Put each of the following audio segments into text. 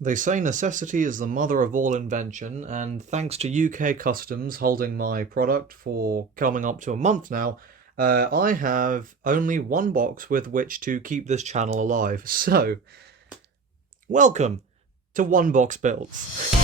They say necessity is the mother of all invention, and thanks to UK Customs holding my product for coming up to a month now, I have only one box with which to keep this channel alive. So, welcome to One Box Builds.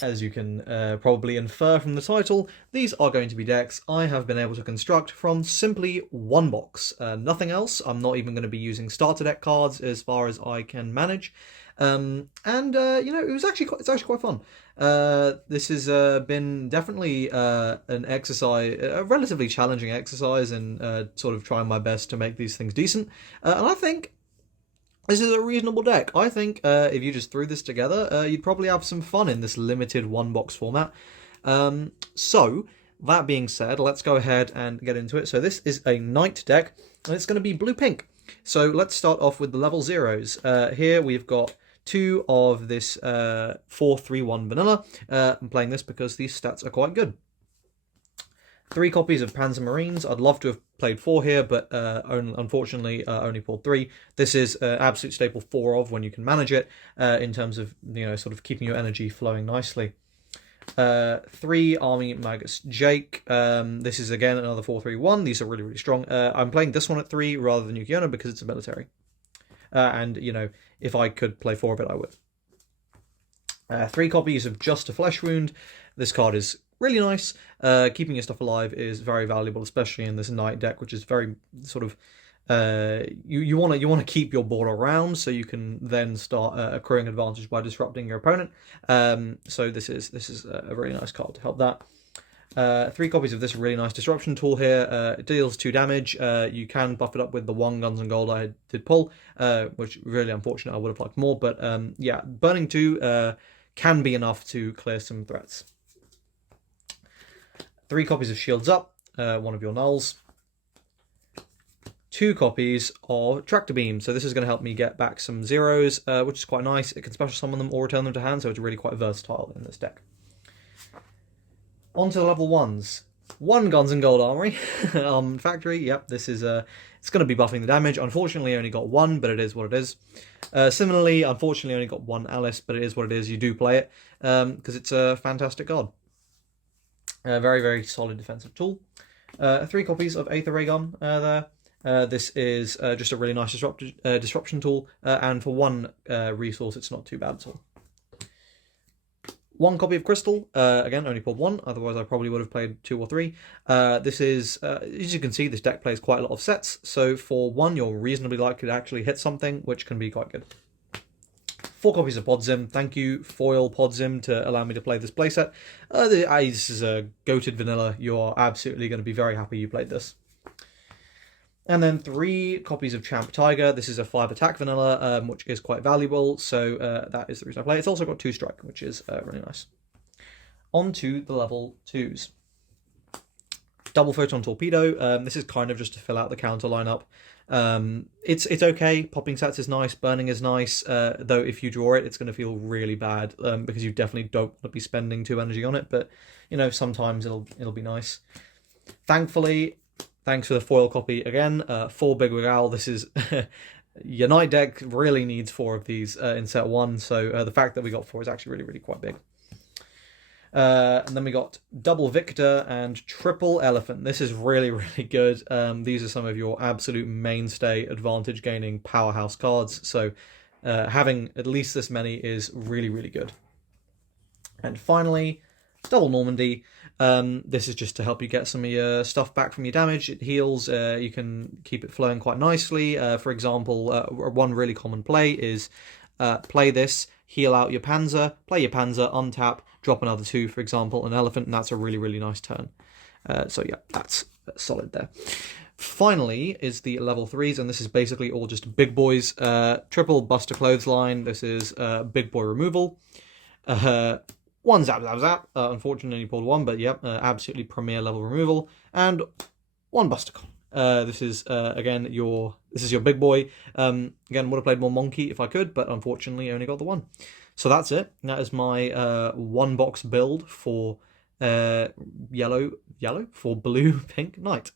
As you can probably infer from the title, these are going to be decks I have been able to construct from simply one box. Nothing else. I'm not even going to be using starter deck cards as far as I can manage. It's actually quite fun. This has been definitely an exercise, a relatively challenging exercise in sort of trying my best to make these things decent. And I think this is a reasonable deck. I think if you just threw this together, you'd probably have some fun in this limited one-box format. So, that being said, let's go ahead and get into it. So this is a Knight deck, and it's going to be blue-pink. So let's start off with the level zeros. Here we've got two of this 4-3-1 vanilla. I'm playing this because these stats are quite good. 3 copies of Panzer Marines. I'd love to have played 4 here, but unfortunately only pulled 3. This is an absolute staple 4 of when you can manage it in terms of, sort of keeping your energy flowing nicely. 3 Army Magus Jake. This is again another 4-3-1. These are really, really strong. I'm playing this one at 3 rather than Yukiona because it's a military. And, if I could play 4 of it, I would. 3 copies of Just a Flesh Wound. This card is really nice. Keeping your stuff alive is very valuable, especially in this Knight deck, which is very sort of you want to keep your board around so you can then start accruing advantage by disrupting your opponent. So this is a really nice card to help that. 3 copies of this really nice disruption tool here. It deals 2 damage. You can buff it up with the 1 Guns and Gold I did pull, which really unfortunate. I would have liked more, but yeah, burning 2 can be enough to clear some threats. 3 copies of Shields Up, 1 of your nulls. 2 copies of Tractor Beam. So this is going to help me get back some zeros, which is quite nice. It can special summon them or return them to hand, so it's really quite versatile in this deck. On to the level 1s. 1 Guns and Gold Armory. Factory, yep, this is it's going to be buffing the damage. Unfortunately, I only got 1, but it is what it is. Similarly, unfortunately, I only got 1 Alice, but it is what it is. You do play it, because it's a fantastic card. Very, very solid defensive tool. 3 copies of Aether Ray Gun there. This is just a really nice disruption tool, and for 1 resource, it's not too bad at all. 1 copy of Crystal. Again, only pulled 1, otherwise I probably would have played 2 or 3. This is, as you can see, this deck plays quite a lot of sets, so for 1, you're reasonably likely to actually hit something, which can be quite good. 4 copies of Podzim. Thank you, Foil Podzim, to allow me to play this playset. This is a goated vanilla. You are absolutely going to be very happy you played this. And then 3 copies of Champ Tiger. This is a 5 attack vanilla, which is quite valuable. So that is the reason I play it. It's also got 2 strike, which is really nice. On to the level 2s. Double Photon Torpedo. This is kind of just to fill out the counter lineup. It's okay. Popping stats is nice. Burning is nice. Though if you draw it, it's going to feel really bad because you definitely don't want to be spending 2 energy on it. But sometimes it'll be nice. Thankfully, thanks for the foil copy again. 4 Big Wig Owl. This is your Knight deck really needs 4 of these in set 1. So the fact that we got 4 is actually really, really quite big. And then we got Double Victor and Triple Elephant. This is really, really good. These are some of your absolute mainstay advantage gaining powerhouse cards. So having at least this many is really, really good. And finally, Double Normandy. This is just to help you get some of your stuff back from your damage. It heals. You can keep it flowing quite nicely. For example, one really common play is play this, heal out your Panzer, play your Panzer, untap, drop another 2, for example, an Elephant, and that's a really, really nice turn. So yeah, that's solid there. Finally is the level 3s, and this is basically all just big boys. Triple Buster Clothesline. This is big boy removal. 1 Zap Zap Zap. Unfortunately, pulled 1, but yep, absolutely premier level removal. And 1 Buster Con. This is again your big boy. Again, would have played more Monkey if I could, but unfortunately, only got the 1. So that's it. That is my 1 box build for blue pink Knight.